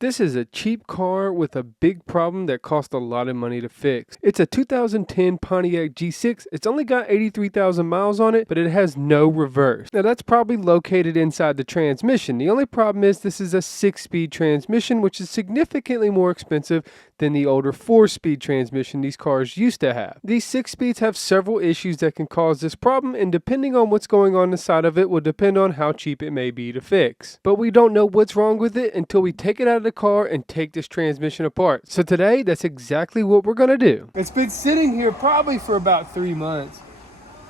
This is a cheap car with a big problem that cost a lot of money to fix. It's a 2010 Pontiac G6. It's only got 83,000 miles on it, but it has no reverse. Now that's probably located inside the transmission. The only problem is this is a 6-speed transmission, which is significantly more expensive than the older 4-speed transmission these cars used to have. These 6 speeds have several issues that can cause this problem, and depending on what's going on inside of it will depend on how cheap it may be to fix. But we don't know what's wrong with it until we take it out of the car and take this transmission apart. So today, that's exactly what we're gonna do. It's been sitting here probably for about 3 months.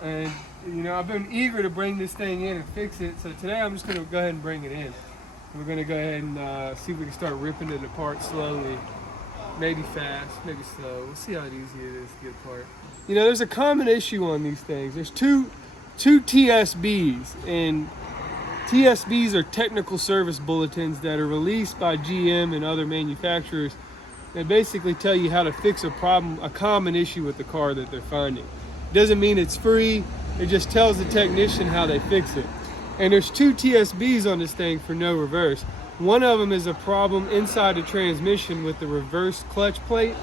And you know, I've been eager to bring this thing in and fix it. So today I'm just gonna go ahead and bring it in. We're gonna go ahead and see if we can start ripping it apart slowly. Maybe fast, maybe slow. We'll see how easy it is to get apart. You know, there's a common issue on these things. There's two TSBs, and TSBs are technical service bulletins that are released by GM and other manufacturers that basically tell you how to fix a problem, a common issue with the car that they're finding. Doesn't mean it's free, it just tells the technician how they fix it. And there's 2 TSBs on this thing for no reverse. One of them is a problem inside the transmission with the reverse clutch plate.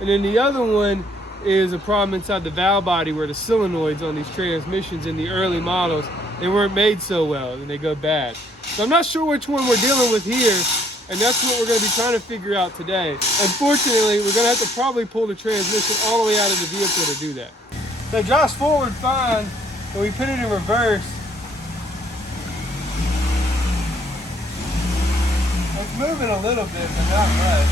And then the other one is a problem inside the valve body where the solenoids on these transmissions in the early models, they weren't made so well and they go bad. So I'm not sure which one we're dealing with here, and that's what we're going to be trying to figure out today. Unfortunately, we're going to have to probably pull the transmission all the way out of the vehicle to do that. They drives forward fine, but we put it in reverse. It's moving a little bit, but not much.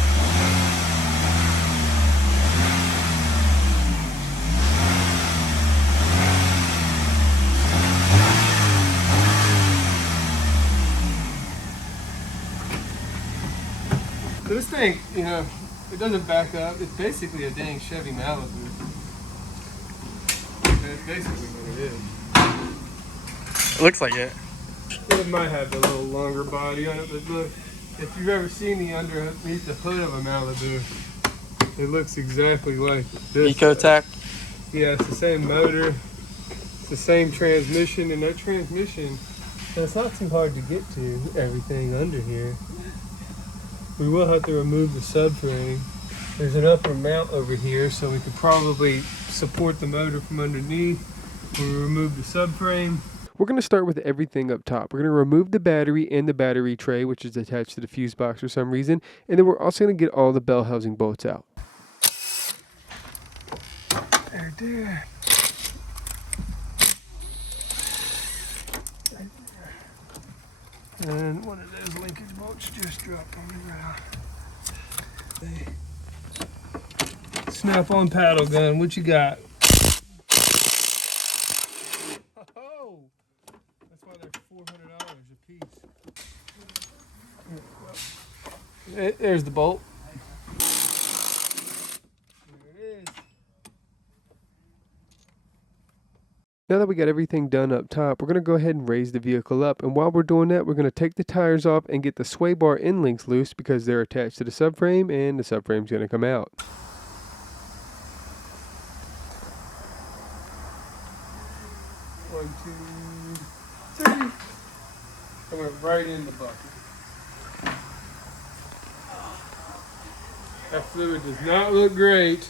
So this thing, you know, it doesn't back up. It's basically a dang Chevy Malibu. That's basically what it is. It looks like it. It might have a little longer body on it, but look, if you've ever seen the underneath the hood of a Malibu, it looks exactly like this. Ecotec? Yeah, it's the same motor, it's the same transmission, and that transmission, it's not too hard to get to everything under here. We will have to remove the subframe. There's an upper mount over here, so we could probably support the motor from underneath. We'll remove the subframe. We're going to start with everything up top. We're going to remove the battery and the battery tray, which is attached to the fuse box for some reason. And then we're also going to get all the bell housing bolts out. There. And one of those linkage bolts just dropped on the ground. Snap-on paddle gun, what you got? Oh! That's why they're $400 a piece. There's the bolt. There it is. Now that we got everything done up top, we're going to go ahead and raise the vehicle up. And while we're doing that, we're going to take the tires off and get the sway bar end links loose because they're attached to the subframe and the subframe's going to come out. One, two, three. I went right in the bucket. That fluid does not look great.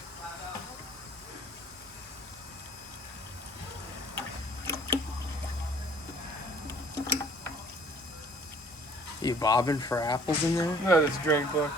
You bobbing for apples in there? No, that's a drain plug.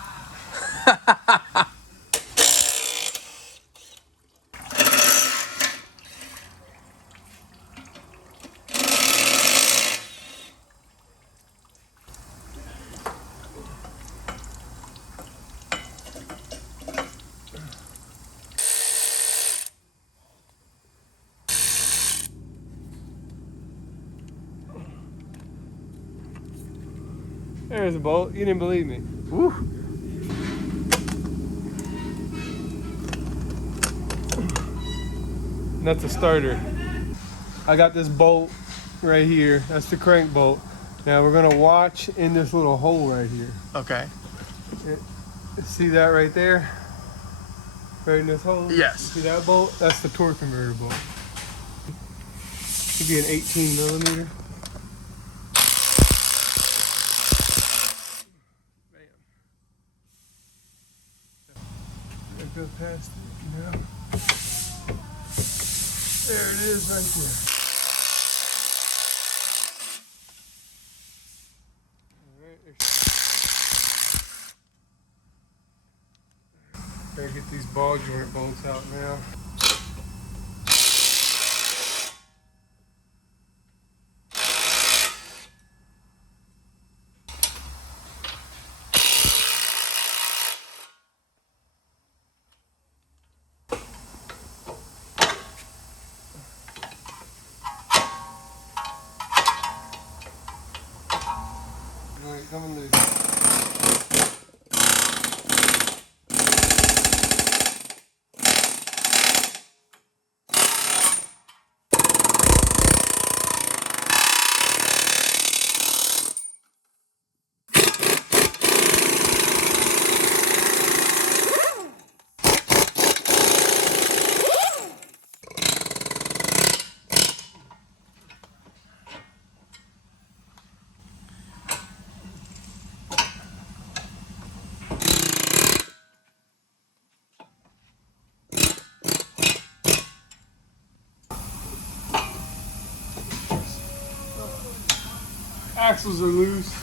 There's a bolt. You didn't believe me. Woo. That's a starter. I got this bolt right here. That's the crank bolt. Now we're gonna watch in this little hole right here. Okay. See that right there? Right in this hole? Yes. See that bolt? That's the torque converter bolt. Should be an 18 millimeter. Bam. go past it, you know. There it is right there. Gotta get these ball joint bolts out now. Alright, coming loose. Axles are loose.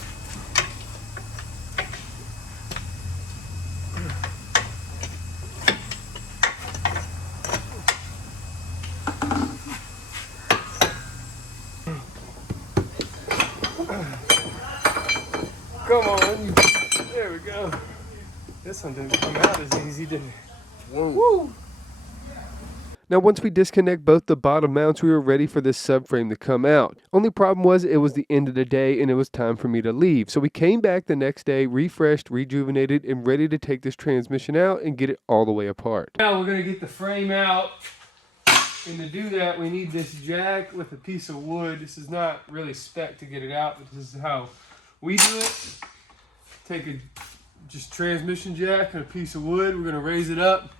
Come on. There we go. This one didn't come out as easy, did it? Whoa. Woo! Now once we disconnect both the bottom mounts, we were ready for this subframe to come out. Only problem was it was the end of the day and it was time for me to leave. So we came back the next day, refreshed, rejuvenated, and ready to take this transmission out and get it all the way apart. Now we're going to get the frame out. And to do that, we need this jack with a piece of wood. This is not really spec to get it out, but this is how we do it. Take a just transmission jack and a piece of wood. We're going to raise it up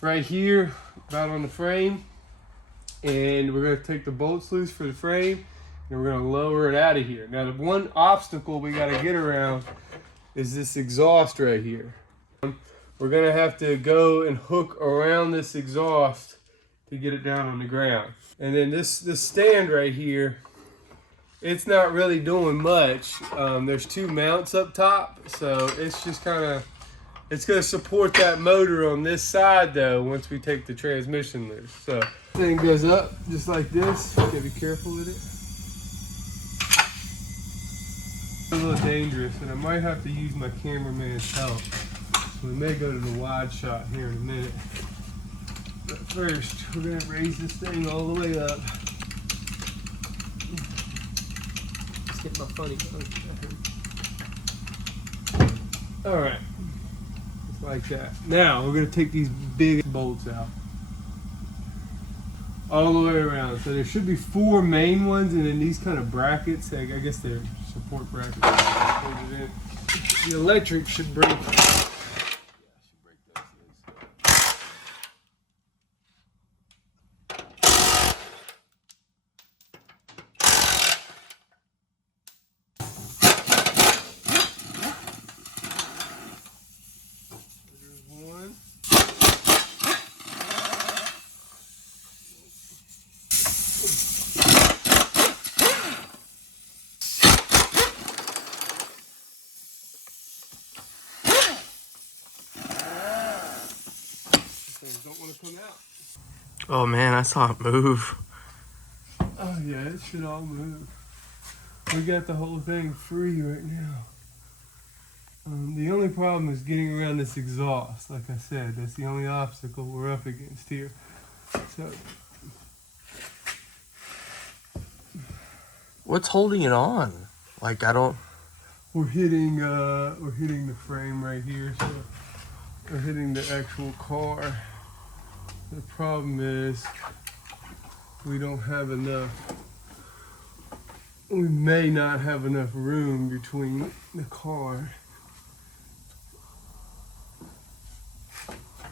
right here, about on the frame, and we're going to take the bolts loose for the frame, and we're going to lower it out of here. Now the one obstacle we got to get around is this exhaust right here. We're going to have to go and hook around this exhaust to get it down on the ground. And then this stand right here, it's not really doing much. There's two mounts up top, so it's just kind of, it's going to support that motor on this side though once we take the transmission loose. So thing goes up just like this. You gotta be careful with it. It's a little dangerous, and I might have to use my cameraman's help. So we may go to the wide shot here in a minute. But first, we're going to raise this thing all the way up. Let's get my funny gun. All right. Like that. Now we're going to take these big bolts out all the way around. So there should be 4 main ones, and then these kind of brackets, I guess they're support brackets. The electric should break. Don't want to come out. Oh man, I saw it move. Oh yeah, it should all move. We got the whole thing free right now. The only problem is getting around this exhaust. Like I said, that's the only obstacle we're up against here. So, What's holding it on? Like I don't. we're hitting the frame right here. So we're hitting the actual car. The problem is we don't have enough. We may not have enough room between the car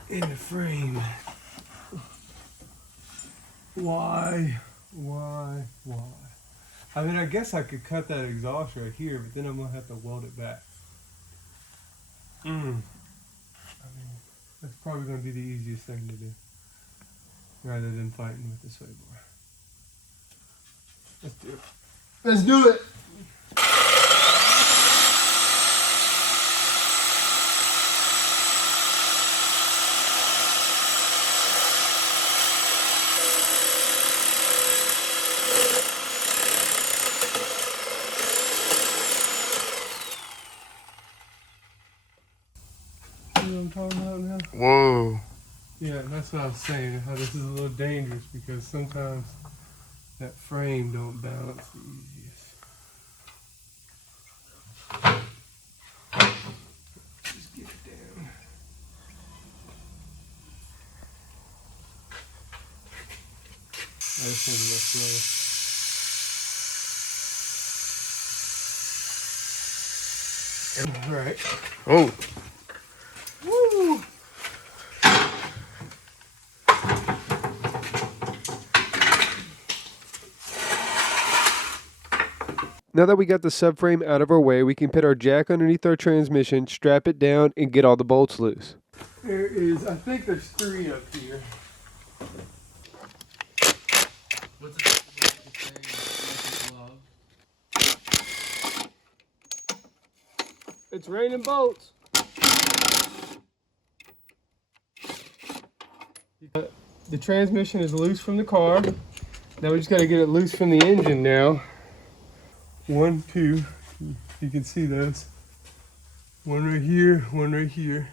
and the frame. Why? I mean, I guess I could cut that exhaust right here, but then I'm gonna have to weld it back. I mean, that's probably going to be the easiest thing to do, rather than fighting with the sway bar. Let's do it. Let's do it! See what I'm talking about now? Whoa. Yeah, that's what I was saying, how this is a little dangerous because sometimes that frame don't balance the easiest. Just get it down. I just want to go slow. All right. Oh. Woo! Now that we got the subframe out of our way, we can put our jack underneath our transmission, strap it down, and get all the bolts loose. There is, I think there's 3 up here. What's it say? It's raining bolts. The transmission is loose from the car. Now we just got to get it loose from the engine now. 1, 2, you can see those. 1 right here, 1 right here.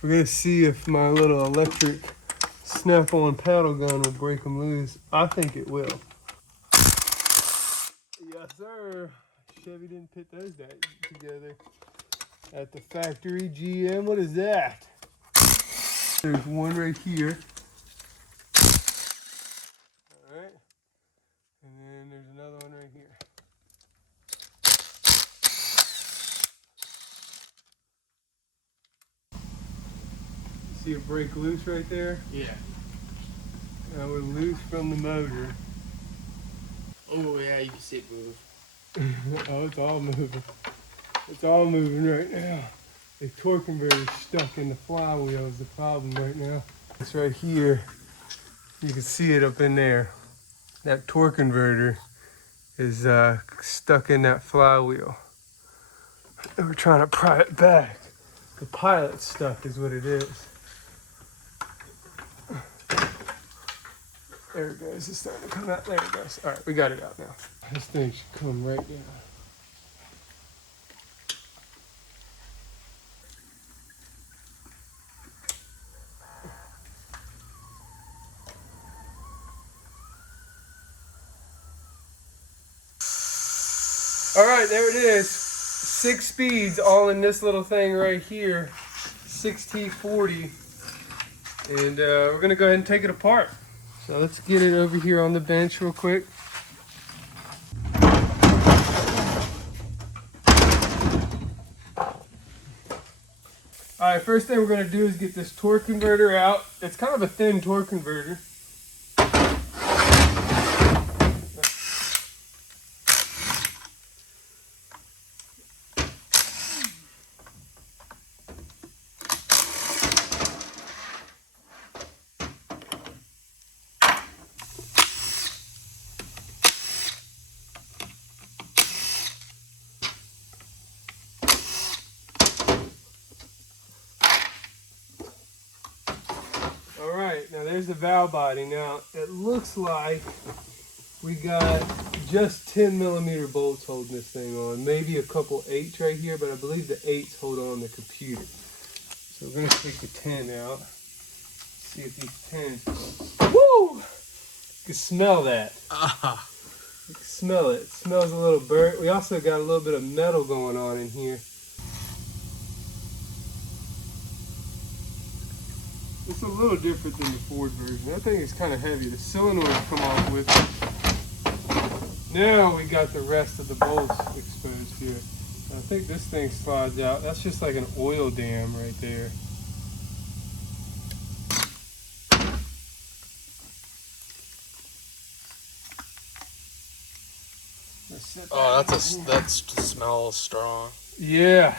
We're gonna see if my little electric snap-on paddle gun will break them loose. I think it will. Yes, sir. Chevy didn't put those together at the factory. GM, what is that? There's 1 right here. All right. And then there's another 1 right here. See it break loose right there? Yeah. Now we're loose from the motor. Oh yeah, you can see it move. Oh, it's all moving. It's all moving right now. The torque converter is stuck in the flywheel is the problem right now. It's right here. You can see it up in there. That torque converter is stuck in that flywheel. And we're trying to pry it back. The pilot's stuck is what it is. There it goes. It's starting to come out. There it goes. All right, we got it out now. This thing should come right down. All right, there it is. 6 speeds all in this little thing right here. 6T40. And we're gonna go ahead and take it apart. So let's get it over here on the bench real quick. All right, first thing we're gonna do is get this torque converter out. It's kind of a thin torque converter. Alright, now there's the valve body. Now it looks like we got just 10mm bolts holding this thing on. Maybe a couple 8s right here, but I believe the 8s hold on the computer. So we're going to take the 10 out. See if these 10s... Woo! You can smell that. You can smell it. It smells a little burnt. We also got a little bit of metal going on in here. It's a little different than the Ford version. That thing is kind of heavy. The solenoids come off with it. Now we got the rest of the bolts exposed here. I think this thing slides out. That's just like an oil dam right there. Oh, that smells strong. Yeah.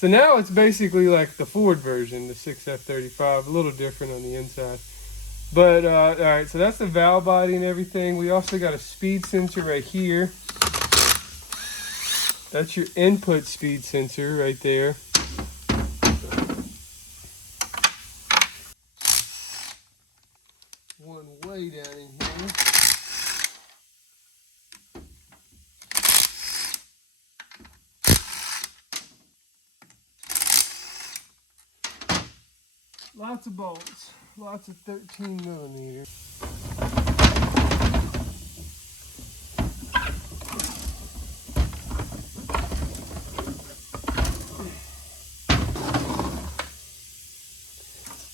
So now it's basically like the Ford version, the 6F35, a little different on the inside. But, all right, so that's the valve body and everything. We also got a speed sensor right here. That's your input speed sensor right there. One way down in here. Lots of bolts, lots of 13 millimeters.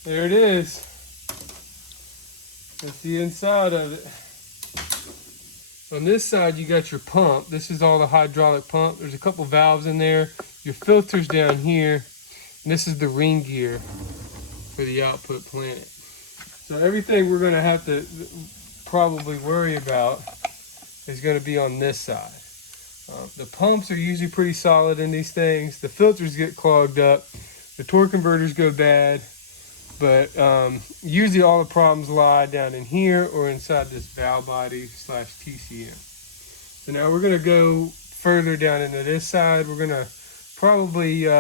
There it is. That's the inside of it. On this side, you got your pump. This is all the hydraulic pump. There's a couple valves in there. Your filter's down here. And this is the ring gear for the output planet. So everything we're gonna have to probably worry about is gonna be on this side. The pumps are usually pretty solid in these things. The filters get clogged up. The torque converters go bad. But usually all the problems lie down in here or inside this valve body / TCM. So now we're gonna go further down into this side. We're gonna probably,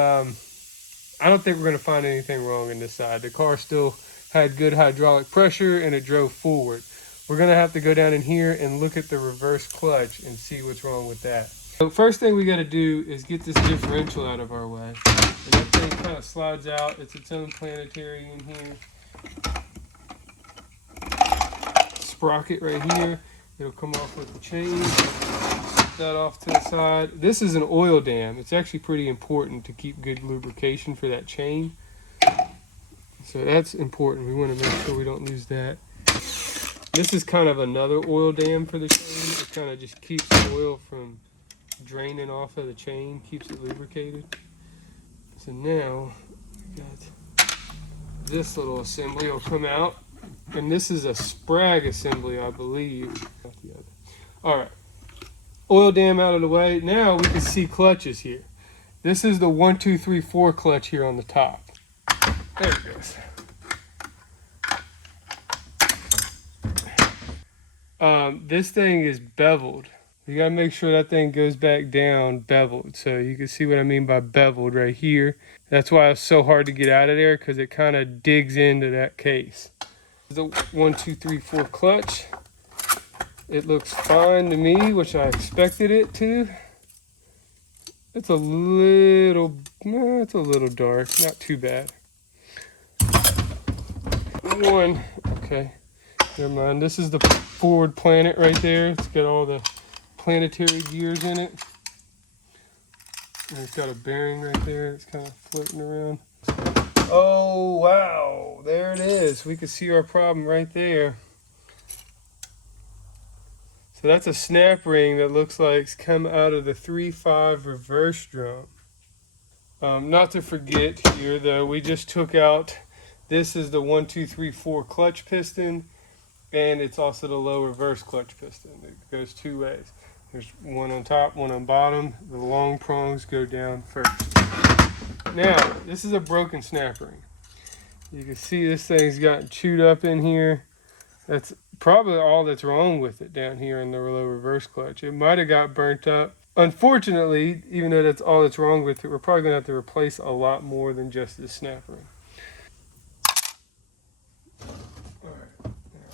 I don't think we're gonna find anything wrong in this side. The car still had good hydraulic pressure and it drove forward. We're gonna have to go down in here and look at the reverse clutch and see what's wrong with that. So first thing we gotta do is get this differential out of our way. And that thing kind of slides out. It's its own planetary in here. Sprocket right here. It'll come off with the chain. Set that off to the side. This is an oil dam. It's actually pretty important to keep good lubrication for that chain. So that's important. We want to make sure we don't lose that. This is kind of another oil dam for the chain. It kind of just keeps the oil from draining off of the chain, keeps it lubricated. So now we got this little assembly will come out, and this is a Sprag assembly, I believe. All right, oil dam out of the way. Now we can see clutches here. This is the 1, 2, 3, 4 clutch here on the top. There it goes. This thing is beveled. You gotta make sure that thing goes back down beveled. So you can see what I mean by beveled right here. That's why it's so hard to get out of there, because it kind of digs into that case. The 1, 2, 3, 4 clutch. It looks fine to me, which I expected it to. It's a little dark, not too bad. One, okay, never mind. This is the Ford Planet right there. It's got all the planetary gears in it. And it's got a bearing right there. It's kind of floating around. Oh, wow. There it is. We can see our problem right there. So that's a snap ring that looks like it's come out of the 3.5 reverse drum. Not to forget here, though, we just took out, this is the 1, 2, 3, 4 clutch piston, and it's also the low reverse clutch piston. It goes two ways. There's one on top, one on bottom. The long prongs go down first. Now, this is a broken snap ring. You can see this thing's gotten chewed up in here. That's probably all that's wrong with it down here in the low reverse clutch. It might have got burnt up. Unfortunately, even though that's all that's wrong with it, we're probably going to have to replace a lot more than just this snap ring.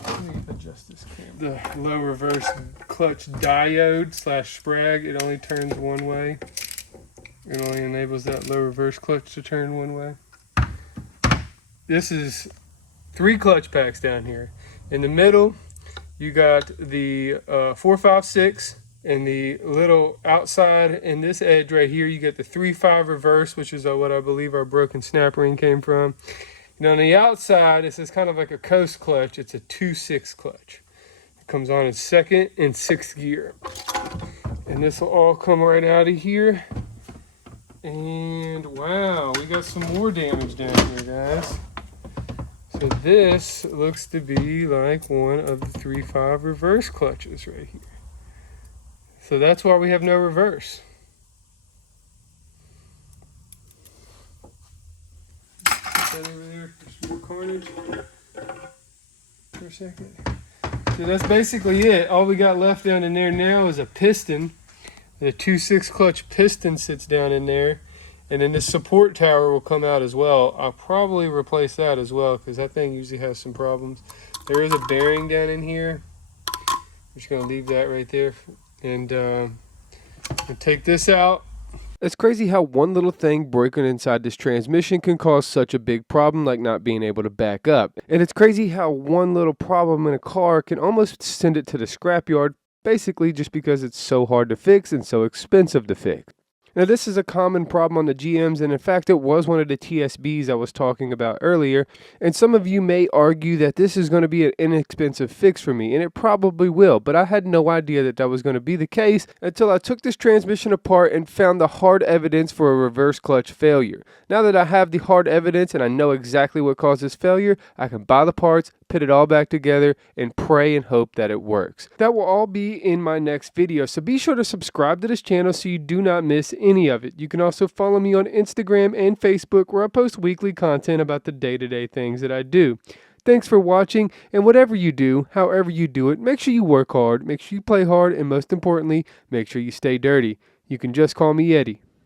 Let me adjust this camera. The low reverse clutch diode / Sprag, it only turns one way. It only enables that low reverse clutch to turn one way. This is 3 clutch packs down here. In the middle, you got the 4, 5, 6, and the little outside in this edge right here, you get the 3.5 reverse, which is what I believe our broken snap ring came from. And on the outside, this is kind of like a coast clutch. It's a 2/6 clutch. It comes on in 2nd and 6th gear. And this will all come right out of here. And wow, we got some more damage down here, guys. So this looks to be like one of the 3.5 reverse clutches right here. So that's why we have no reverse. that over there for some more carnage for a second. So that's basically it. All we got left down in there now is a piston. The 2.6 clutch piston sits down in there. And then the support tower will come out as well. I'll probably replace that as well because that thing usually has some problems. There is a bearing down in here. I'm just going to leave that right there. And take this out. It's crazy how one little thing breaking inside this transmission can cause such a big problem like not being able to back up. And it's crazy how one little problem in a car can almost send it to the scrapyard, basically just because it's so hard to fix and so expensive to fix. Now this is a common problem on the GMs, and in fact it was one of the TSBs I was talking about earlier, and some of you may argue that this is going to be an inexpensive fix for me, and it probably will, but I had no idea that that was going to be the case until I took this transmission apart and found the hard evidence for a reverse clutch failure. Now that I have the hard evidence and I know exactly what causes failure, I can buy the parts, put it all back together, and pray and hope that it works. That will all be in my next video, so be sure to subscribe to this channel so you do not miss any of it. You can also follow me on Instagram and Facebook where I post weekly content about the day-to-day things that I do. Thanks for watching, and whatever you do, however you do it, make sure you work hard, make sure you play hard, and most importantly, make sure you stay dirty. You can just call me Eddie.